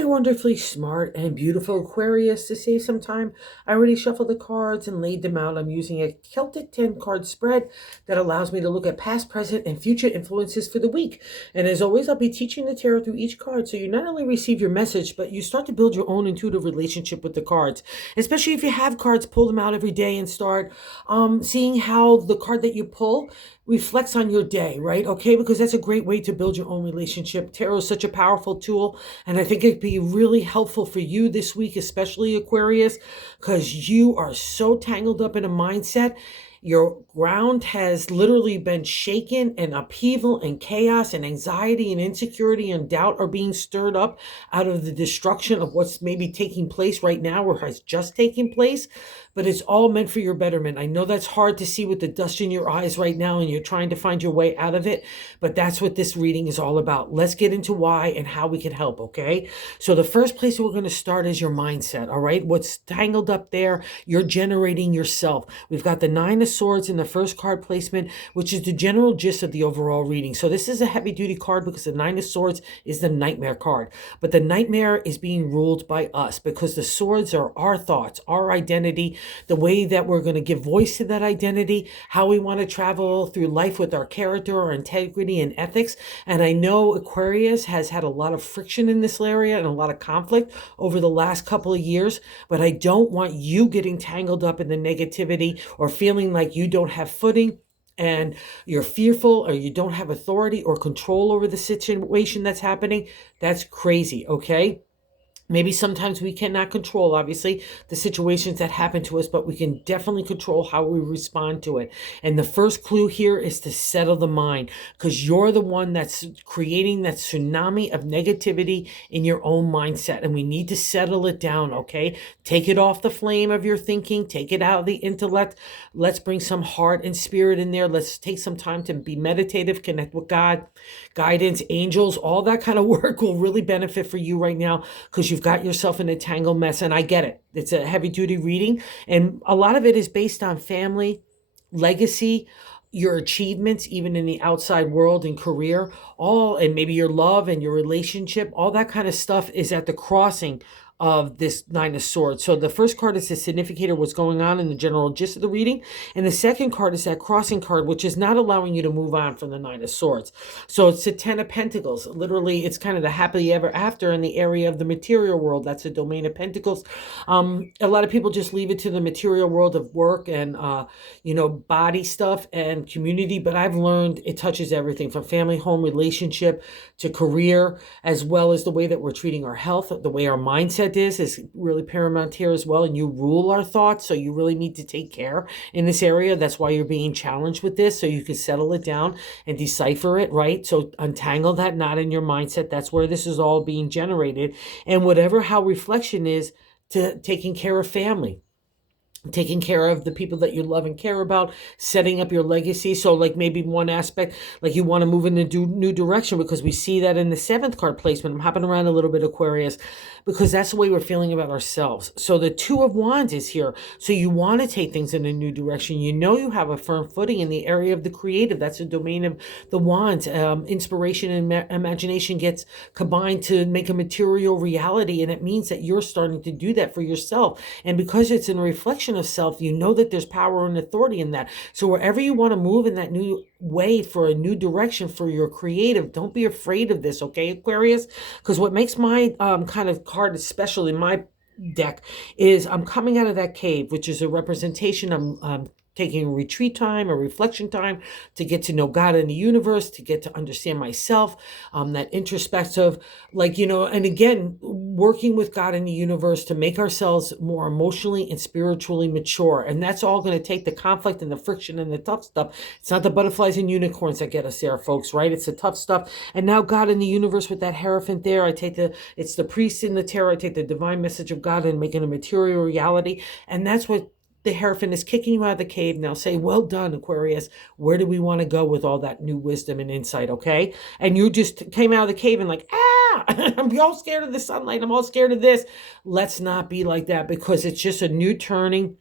My wonderfully smart and beautiful Aquarius. To save some time, I already shuffled the cards and laid them out. I'm using a Celtic 10 card spread that allows me to look at past, present, and future influences for the week. And as always, I'll be teaching the tarot through each card. So you not only receive your message, but you start to build your own intuitive relationship with the cards. Especially if you have cards, pull them out every day and start seeing how the card that you pull reflects on your day, right? Okay, because that's a great way to build your own relationship. Tarot is such a powerful tool, and I think it'd be really helpful for you this week, especially Aquarius, because you are so tangled up in a mindset. Your ground has literally been shaken, and upheaval and chaos and anxiety and insecurity and doubt are being stirred up out of the destruction of what's maybe taking place right now or has just taken place. But it's all meant for your betterment. I know that's hard to see with the dust in your eyes right now and you're trying to find your way out of it, but that's what this reading is all about. Let's get into why and how we can help, okay? So the first place we're going to start is your mindset, all right? What's tangled up there, you're generating yourself. We've got the Nine of Swords in the first card placement, which is the general gist of the overall reading. So this is a heavy-duty card because the Nine of Swords is the nightmare card. But the nightmare is being ruled by us because the swords are our thoughts, our identity, the way that we're going to give voice to that identity, how we want to travel through life with our character, our integrity, and ethics. And I know Aquarius has had a lot of friction in this area and a lot of conflict over the last couple of years, but I don't want you getting tangled up in the negativity or feeling like you don't have footing and you're fearful or you don't have authority or control over the situation that's happening. That's crazy, okay? Maybe sometimes we cannot control, obviously, the situations that happen to us, but we can definitely control how we respond to it. And the first clue here is to settle the mind, because you're the one that's creating that tsunami of negativity in your own mindset. And we need to settle it down, okay? Take it off the flame of your thinking. Take it out of the intellect. Let's bring some heart and spirit in there. Let's take some time to be meditative, connect with God, guidance, angels, all that kind of work will really benefit for you right now because you've got yourself in a tangled mess. And I get it. It's a heavy duty reading. And a lot of it is based on family, legacy, your achievements, even in the outside world and career, and maybe your love and your relationship, all that kind of stuff is at the crossing of this Nine of Swords. So the first card is the significator, what's going on in the general gist of the reading. And the second card is that crossing card, which is not allowing you to move on from the Nine of Swords. So it's the Ten of Pentacles. Literally, it's kind of the happily ever after in the area of the material world. That's the domain of Pentacles. A lot of people just leave it to the material world of work and, body stuff and community. But I've learned it touches everything from family, home, relationship to career, as well as the way that we're treating our health, the way our mindset is really paramount here as well. And you rule our thoughts, so you really need to take care in this area. That's why you're being challenged with this, so you can settle it down and decipher it, right? So untangle that knot in your mindset. That's where this is all being generated. And how reflection is to taking care of family, taking care of the people that you love and care about, setting up your legacy. So like maybe one aspect, like you want to move in a new direction, because we see that in the seventh card placement. I'm hopping around a little bit, Aquarius, because that's the way we're feeling about ourselves. So the Two of Wands is here. So you want to take things in a new direction. You know you have a firm footing in the area of the creative. That's the domain of the Wands. Inspiration and imagination gets combined to make a material reality, and it means that you're starting to do that for yourself. And because it's in a reflection of self, you know that there's power and authority in that. So wherever you want to move in that new way for a new direction for your creative, don't be afraid of this, okay, Aquarius? Because what makes my kind of card special in my deck is I'm coming out of that cave, which is a representation. I'm taking a retreat time, a reflection time to get to know God and the universe, to get to understand myself, that introspective, and again, working with God and the universe to make ourselves more emotionally and spiritually mature. And that's all going to take the conflict and the friction and the tough stuff. It's not the butterflies and unicorns that get us there, folks, right? It's the tough stuff. And now God and the universe with that Hierophant there, it's the priest in the tarot, I take the divine message of God and make it a material reality. And that's what the Hierophant is kicking you out of the cave. Now say, well done, Aquarius. Where do we want to go with all that new wisdom and insight, okay? And you just came out of the cave and I'm all scared of the sunlight. I'm all scared of this. Let's not be like that, because it's just a new turning.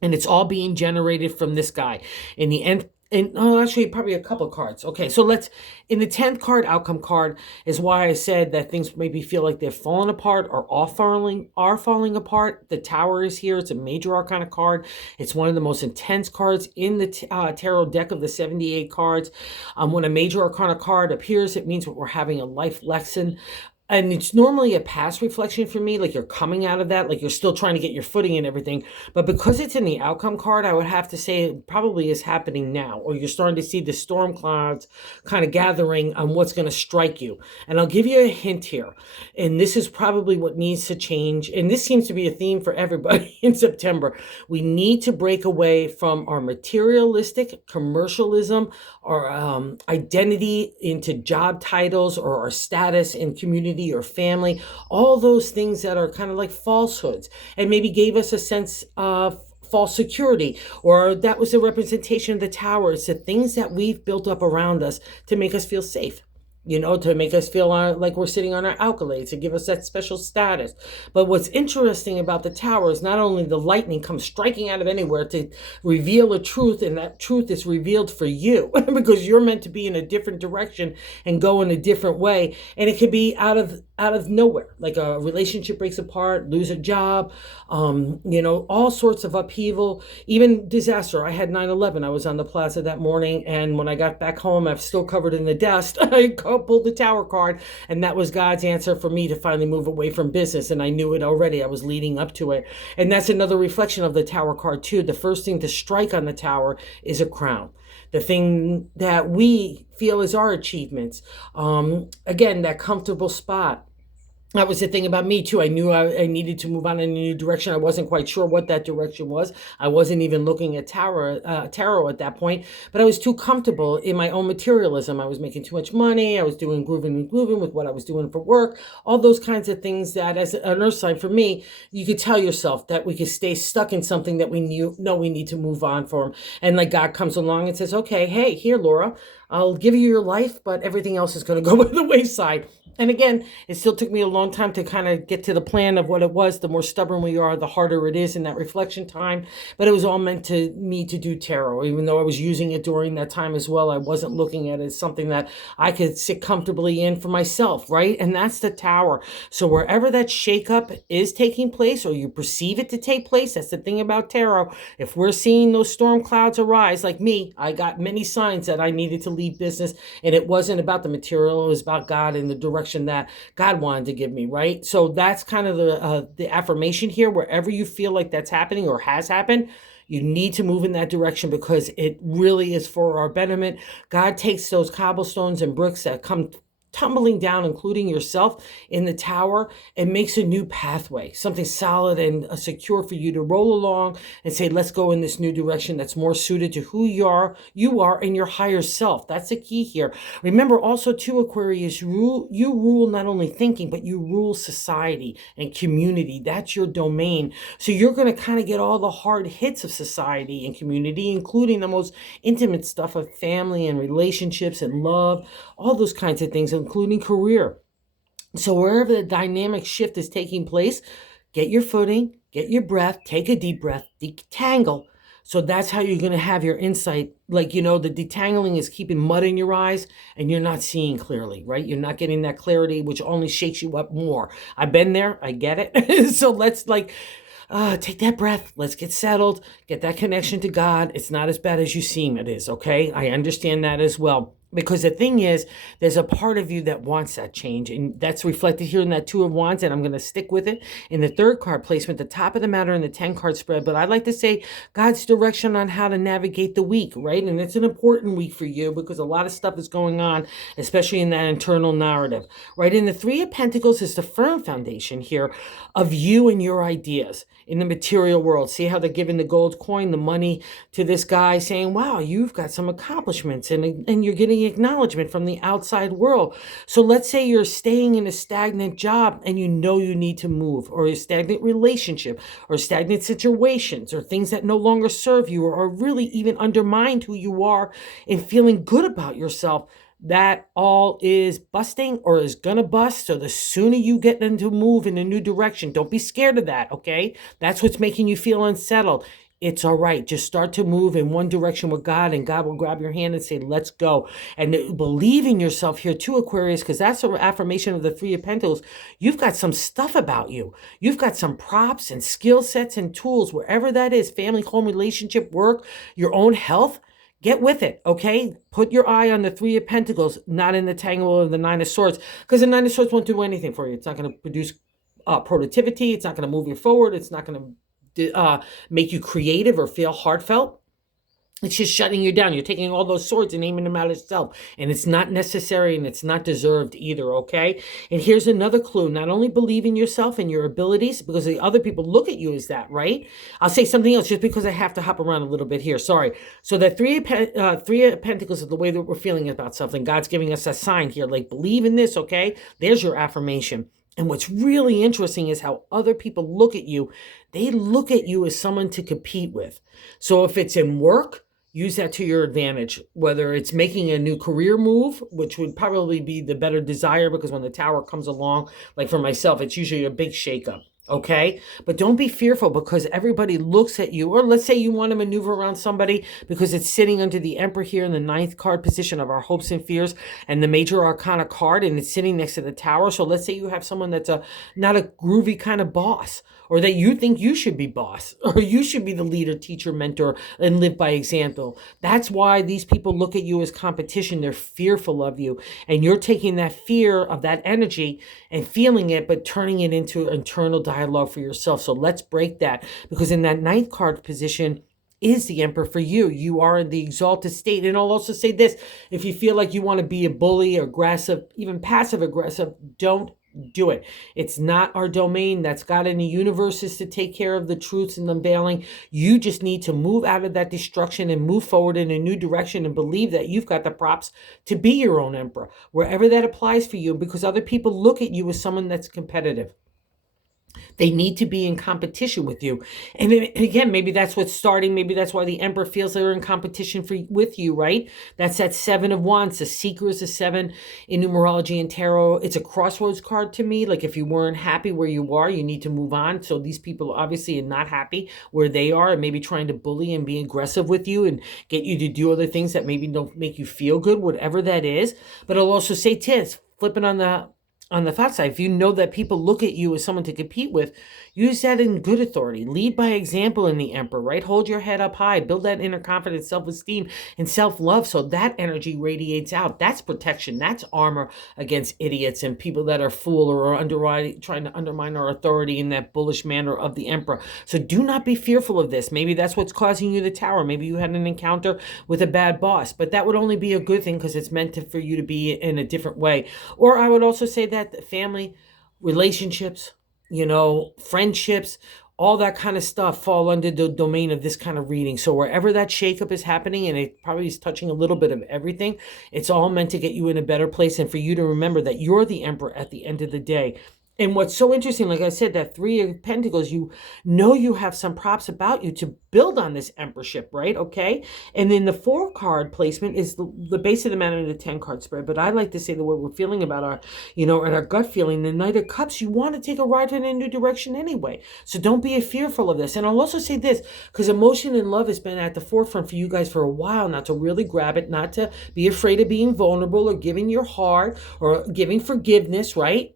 And it's all being generated from this guy. In the end, And oh, actually, probably a couple cards. Okay, so let's, in the 10th card, outcome card, is why I said that things maybe feel like they're falling apart or are falling apart. The Tower is here. It's a major arcana card. It's one of the most intense cards in the tarot deck of the 78 cards. When a major arcana card appears, it means we're having a life lesson. And it's normally a past reflection for me, like you're coming out of that, like you're still trying to get your footing and everything. But because it's in the outcome card, I would have to say it probably is happening now, or you're starting to see the storm clouds kind of gathering on what's going to strike you. And I'll give you a hint here. And this is probably what needs to change. And this seems to be a theme for everybody in September. We need to break away from our materialistic commercialism, our identity into job titles, or our status in community or family, all those things that are kind of like falsehoods and maybe gave us a sense of false security, or that was a representation of the Tower. It's the things that we've built up around us to make us feel safe, to make us feel like we're sitting on our accolades, to give us that special status. But what's interesting about the Tower is not only the lightning comes striking out of anywhere to reveal a truth, and that truth is revealed for you because you're meant to be in a different direction and go in a different way. And it could be out of nowhere, like a relationship breaks apart, lose a job, all sorts of upheaval, even disaster. I had 9/11. I was on the plaza that morning, and when I got back home, I'm still covered in the dust. I pulled the Tower card, and that was God's answer for me to finally move away from business. And I knew it already. I was leading up to it. And that's another reflection of the Tower card too. The first thing to strike on the Tower is a crown. The thing that we feel is our achievements. Again, that comfortable spot. That was the thing about me too. I knew I needed to move on in a new direction. I wasn't quite sure what that direction was. I wasn't even looking at tarot at that point, but I was too comfortable in my own materialism. I was making too much money. I was doing grooving and grooving with what I was doing for work. All those kinds of things that, as an earth sign for me, you could tell yourself that we could stay stuck in something that we know we need to move on from. And like God comes along and says, okay, hey, here, Laura, I'll give you your life, but everything else is going to go by the wayside. And again, it still took me a long time to kind of get to the plan of what it was. The more stubborn we are, the harder it is in that reflection time. But it was all meant to me to do tarot. Even though I was using it during that time as well, I wasn't looking at it as something that I could sit comfortably in for myself, right? And that's the Tower. So wherever that shakeup is taking place, or you perceive it to take place, that's the thing about tarot. If we're seeing those storm clouds arise, like me, I got many signs that I needed to leave business, and it wasn't about the material, it was about God and the direction that God wanted to give me, right? So that's kind of the affirmation here. Wherever you feel like that's happening or has happened, you need to move in that direction because it really is for our betterment. God takes those cobblestones and bricks that come tumbling down, including yourself in the Tower, and makes a new pathway, something solid and secure for you to roll along and say, let's go in this new direction that's more suited to who you are and your higher self. That's the key here. Remember also too, Aquarius, you rule not only thinking, but you rule society and community. That's your domain. So you're going to kind of get all the hard hits of society and community, including the most intimate stuff of family and relationships and love, all those kinds of things, including career. So wherever the dynamic shift is taking place, get your footing, get your breath, take a deep breath, detangle. So that's how you're going to have your insight. Like, the detangling is keeping mud in your eyes and you're not seeing clearly, right? You're not getting that clarity, which only shakes you up more. I've been there. I get it. So let's take that breath. Let's get settled. Get that connection to God. It's not as bad as you seem it is, okay? I understand that as well. Because the thing is, there's a part of you that wants that change. And that's reflected here in that Two of Wands. And I'm going to stick with it in the third card placement, the top of the matter in the 10 card spread. But I'd like to say God's direction on how to navigate the week, right? And it's an important week for you because a lot of stuff is going on, especially in that internal narrative, right? In the Three of Pentacles is the firm foundation here of you and your ideas in the material world. See how they're giving the gold coin, the money to this guy saying, wow, you've got some accomplishments and you're getting acknowledgement from the outside world. So let's say you're staying in a stagnant job and you know you need to move, or a stagnant relationship, or stagnant situations, or things that no longer serve you, or really even undermine who you are and feeling good about yourself. That all is busting or is gonna bust. So the sooner you get them to move in a new direction, don't be scared of that, okay? That's what's making you feel unsettled. It's all right. Just start to move in one direction with God, and God will grab your hand and say, let's go. And believe in yourself here too, Aquarius, because that's an affirmation of the Three of Pentacles. You've got some stuff about you. You've got some props and skill sets and tools, wherever that is, family, home, relationship, work, your own health. Get with it, okay? Put your eye on the Three of Pentacles, not in the tangle of the Nine of Swords, because the Nine of Swords won't do anything for you. It's not going to produce productivity. It's not going to move you forward. It's not going to make you creative or feel heartfelt. It's just shutting you down. You're taking all those swords and aiming them at yourself. And it's not necessary and it's not deserved either, okay? And here's another clue. Not only believe in yourself and your abilities, because the other people look at you as that, right? I'll say something else just because I have to hop around a little bit here. Sorry. So that Three of Pentacles is the way that we're feeling about something. God's giving us a sign here. Like, believe in this, okay? There's your affirmation. And what's really interesting is how other people look at you. They look at you as someone to compete with. So if it's in work, use that to your advantage, whether it's making a new career move, which would probably be the better desire, because when the Tower comes along, like for myself, it's usually a big shakeup. Okay, but don't be fearful because everybody looks at you. Or let's say you want to maneuver around somebody because it's sitting under the Emperor here in the 9th card position of our hopes and fears and the Major Arcana card, and it's sitting next to the Tower. So let's say you have someone that's not a groovy kind of boss, or that you think you should be boss, or you should be the leader, teacher, mentor, and live by example. That's why these people look at you as competition. They're fearful of you, and you're taking that fear of that energy and feeling it, but turning it into internal dialogue for yourself. So let's break that, because in that 9th card position is the Emperor for you. You are in the exalted state. And I'll also say this, if you feel like you want to be a bully, aggressive, even passive aggressive, don't do it. It's not our domain. That's God in the universe is to take care of the truths and unveiling. You just need to move out of that destruction and move forward in a new direction and believe that you've got the props to be your own emperor, wherever that applies for you, because other people look at you as someone that's competitive. They need to be in competition with you. And again, maybe that's what's starting. Maybe that's why the Emperor feels they're in competition with you, right? That's that 7 of Wands. The Seeker is a 7 in numerology and tarot. It's a crossroads card to me. Like if you weren't happy where you are, you need to move on. So these people obviously are not happy where they are and maybe trying to bully and be aggressive with you and get you to do other things that maybe don't make you feel good, whatever that is. But I'll also say this, flipping on the thought side, if you know that people look at you as someone to compete with, use that in good authority. Lead by example in the Emperor, right? Hold your head up high. Build that inner confidence, self-esteem, and self-love so that energy radiates out. That's protection. That's armor against idiots and people that are fool or are trying to undermine our authority in that bullish manner of the Emperor. So do not be fearful of this. Maybe that's what's causing you the Tower. Maybe you had an encounter with a bad boss, but that would only be a good thing because it's meant for you to be in a different way. Or I would also say that family, relationships, friendships, all that kind of stuff fall under the domain of this kind of reading. So wherever that shakeup is happening, and it probably is touching a little bit of everything, it's all meant to get you in a better place and for you to remember that you're the Emperor at the end of the day. And what's so interesting, like I said, that 3 of Pentacles, you know you have some props about you to build on this emperorship, right? Okay. And then the 4 card placement is the base of the matter in the 10 card spread. But I like to say the way we're feeling about our, and our gut feeling, the Knight of Cups, you want to take a ride in a new direction anyway. So don't be fearful of this. And I'll also say this, because emotion and love has been at the forefront for you guys for a while now, to really grab it, not to be afraid of being vulnerable or giving your heart or giving forgiveness, right?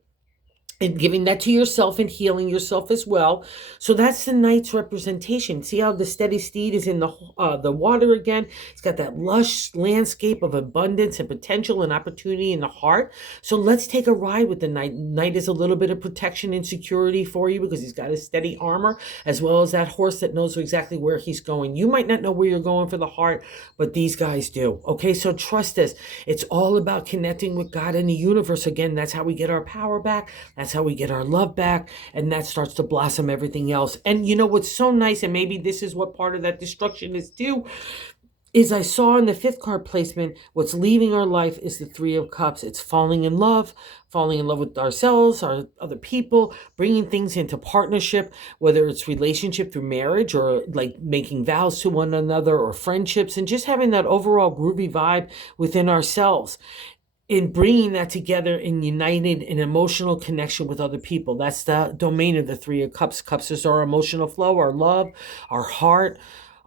And giving that to yourself and healing yourself as well. So that's the Knight's representation. See how the steady steed is in the water again? It's got that lush landscape of abundance and potential and opportunity in the heart. So let's take a ride with the Knight. Knight is a little bit of protection and security for you because he's got his steady armor, as well as that horse that knows exactly where he's going. You might not know where you're going for the heart, but these guys do. Okay, so trust this. It's all about connecting with God and the universe. Again, that's how we get our power back. That's how we get our love back, and that starts to blossom everything else. And what's so nice, and maybe this is what part of that destruction is too, is I saw in the 5th card placement, what's leaving our life is the 3 of Cups. It's falling in love with ourselves, our other people, bringing things into partnership, whether it's relationship through marriage or like making vows to one another or friendships, and just having that overall groovy vibe within ourselves. in bringing that together and united in emotional connection with other people. That's the domain of the Three of Cups. Cups is our emotional flow, our love, our heart,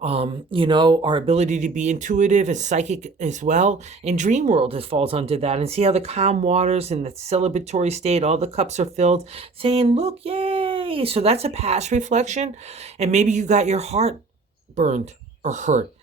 our ability to be intuitive and psychic as well. And dream world, it falls under that. And see how the calm waters in the celebratory state, all the cups are filled, saying, look, yay. So that's a past reflection. And maybe you got your heart burned or hurt,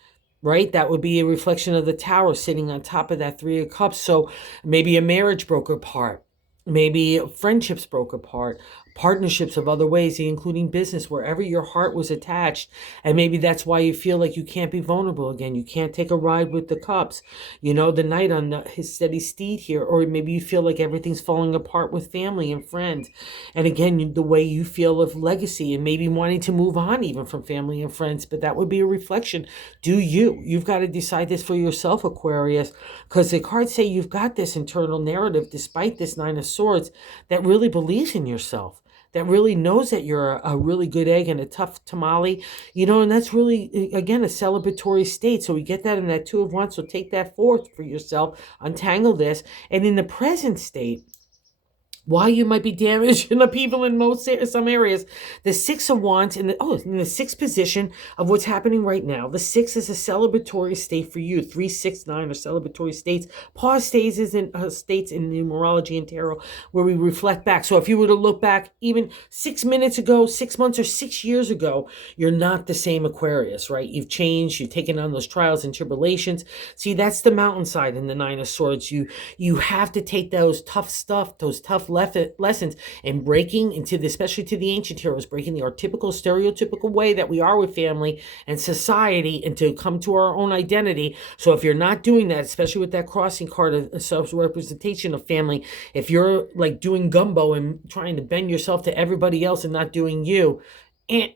right? That would be a reflection of the tower sitting on top of that Three of Cups. So maybe a marriage broke apart. Maybe friendships broke apart, partnerships of other ways, including business, wherever your heart was attached. And maybe that's why you feel like you can't be vulnerable again. You can't take a ride with the cups, the knight on his steady steed here. Or maybe you feel like everything's falling apart with family and friends. And again, the way you feel of legacy and maybe wanting to move on even from family and friends. But that would be a reflection. Do you? You've got to decide this for yourself, Aquarius, because the cards say you've got this internal narrative, despite this Nine of Swords, that really believes in yourself, that really knows that you're a really good egg and a tough tamale, and that's really, again, a celebratory state. So we get that in that Two of Wands. So take that forth for yourself, untangle this. And in the present state, why you might be damaged and upheaval in some areas. The Six of Wands in the sixth position of what's happening right now. The six is a celebratory state for you. 3, 6, 9 are celebratory states. Pause states in states in numerology and tarot where we reflect back. So if you were to look back even 6 minutes ago, 6 months or 6 years ago, you're not the same Aquarius, right? You've changed. You've taken on those trials and tribulations. See, that's the mountainside in the Nine of Swords. You have to take those tough stuff, those tough lessons, and breaking into especially to the ancient heroes, breaking the stereotypical way that we are with family and society, and to come to our own identity. So if you're not doing that, especially with that crossing card of self-representation of family, if you're like doing gumbo and trying to bend yourself to everybody else and not doing you,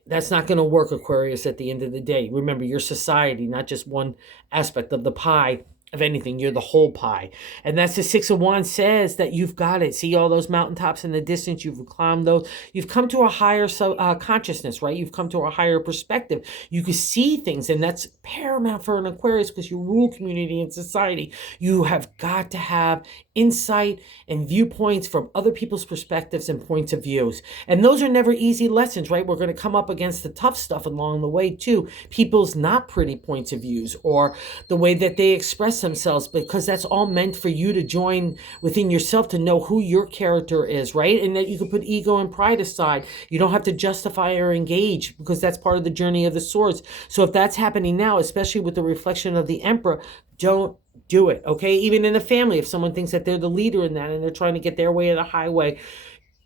that's not going to work, Aquarius, at the end of the day. Remember, you're society, not just one aspect of the pie of anything. You're the whole pie. And that's the Six of Wands says that you've got it. See all those mountaintops in the distance. You've climbed those. You've come to a higher consciousness, right? You've come to a higher perspective. You can see things, and that's paramount for an Aquarius because you rule community and society. You have got to have insight and viewpoints from other people's perspectives and points of views. And those are never easy lessons, right? We're going to come up against the tough stuff along the way too. People's not pretty points of views or the way that they express themselves, because that's all meant for you to join within yourself to know who your character is, right? And that you can put ego and pride aside. You don't have to justify or engage because that's part of the journey of the swords. So if that's happening now, especially with the reflection of the Emperor, don't do it, okay? Even in a family, if someone thinks that they're the leader in that and they're trying to get their way of the highway,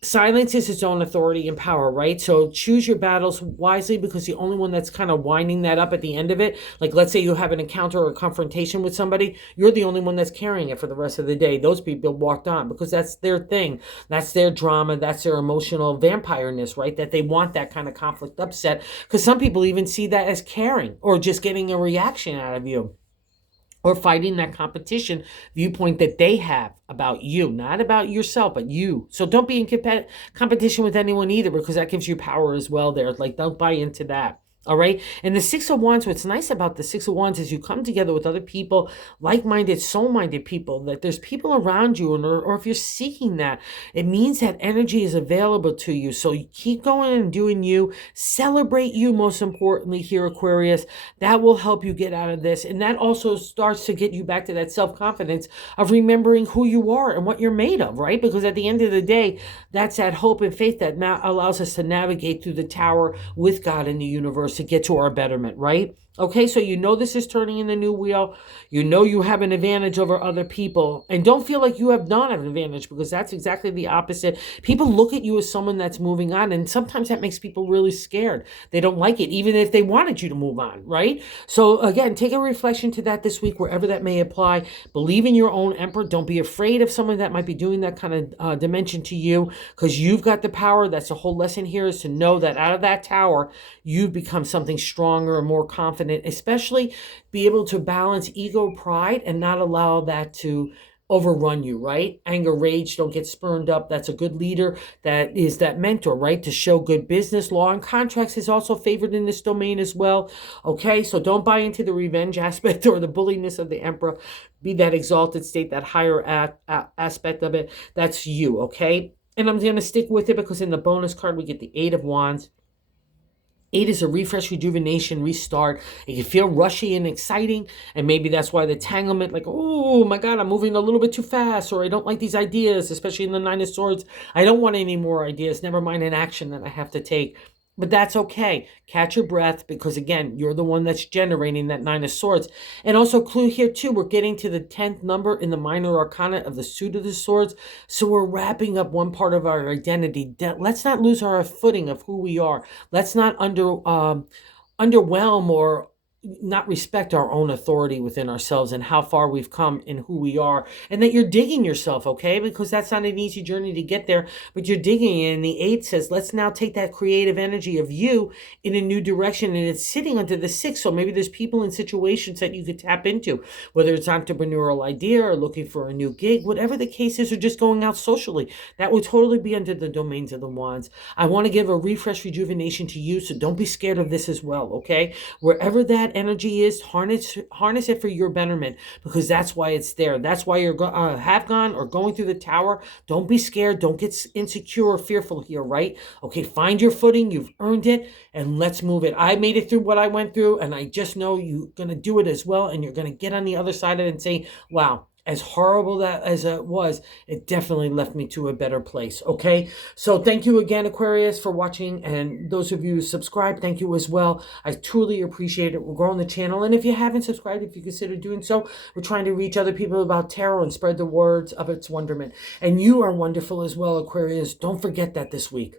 silence is its own authority and power, right? So choose your battles wisely, because the only one that's kind of winding that up at the end of it, like let's say you have an encounter or a confrontation with somebody, you're the only one that's carrying it for the rest of the day. Those people walked on because that's their thing. That's their drama. That's their emotional vampireness, right? That they want that kind of conflict upset, because some people even see that as caring or just getting a reaction out of you, or fighting that competition viewpoint that they have about you, not about yourself, but you. So don't be in competition with anyone either, because that gives you power as well there. Like, don't buy into that. All right. And the Six of Wands, what's nice about the Six of Wands is you come together with other people, like-minded, soul-minded people, that there's people around you, or if you're seeking that, it means that energy is available to you. So you keep going and doing you. Celebrate you, most importantly here, Aquarius. That will help you get out of this. And that also starts to get you back to that self-confidence of remembering who you are and what you're made of, right? Because at the end of the day, that's that hope and faith that allows us to navigate through the tower with God in the universe to get to our betterment, right? Okay, so you know this is turning in the new wheel. You know you have an advantage over other people. And don't feel like you have not an advantage, because that's exactly the opposite. People look at you as someone that's moving on, and sometimes that makes people really scared. They don't like it, even if they wanted you to move on, right? So again, take a reflection to that this week, wherever that may apply. Believe in your own Emperor. Don't be afraid of someone that might be doing that kind of dimension to you, because you've got the power. That's the whole lesson here, is to know that out of that tower, you've become something stronger and more confident, especially be able to balance ego, pride, and not allow that to overrun you, right? Anger, rage, don't get spurned up. That's a good leader. That is that mentor, right? To show good business. Law and contracts is also favored in this domain as well. Okay, so don't buy into the revenge aspect or the bulliness of the emperor. Be that exalted state, that higher aspect of it. That's you, okay? And I'm going to stick with it because in the bonus card, we get the Eight of Wands. 8 is a refresh, rejuvenation, restart. It can feel rushy and exciting, and maybe that's why the tanglement, like, oh my God, I'm moving a little bit too fast, or I don't like these ideas, especially in the Nine of Swords. I don't want any more ideas, never mind an action that I have to take. But that's okay. Catch your breath, because again, you're the one that's generating that Nine of Swords. And also clue here too, we're getting to the 10th number in the minor arcana of the suit of the swords. So we're wrapping up one part of our identity. Let's not lose our footing of who we are. Let's not underwhelm or not respect our own authority within ourselves and how far we've come in who we are, and that you're digging yourself, okay? Because that's not an easy journey to get there, but you're digging it. And the 8 says, let's now take that creative energy of you in a new direction, and it's sitting under the 6. So maybe there's people in situations that you could tap into, whether it's entrepreneurial idea or looking for a new gig, whatever the case is, or just going out socially. That would totally be under the domains of the wands. I want to give a refresh rejuvenation to you, so don't be scared of this as well, okay? Wherever that energy is, harness it for your betterment, because that's why it's there. That's why you're have gone or going through the tower. Don't be scared. Don't get insecure or fearful here, right? Okay, find your footing. You've earned it, and let's move it. I made it through what I went through, and I just know you're going to do it as well, and you're going to get on the other side of it and say, wow, as horrible that as it was, it definitely left me to a better place, okay? So thank you again, Aquarius, for watching, and those of you who subscribe, thank you as well. I truly appreciate it. We're growing the channel, and if you haven't subscribed, if you consider doing so, we're trying to reach other people about tarot and spread the words of its wonderment. And you are wonderful as well, Aquarius. Don't forget that this week.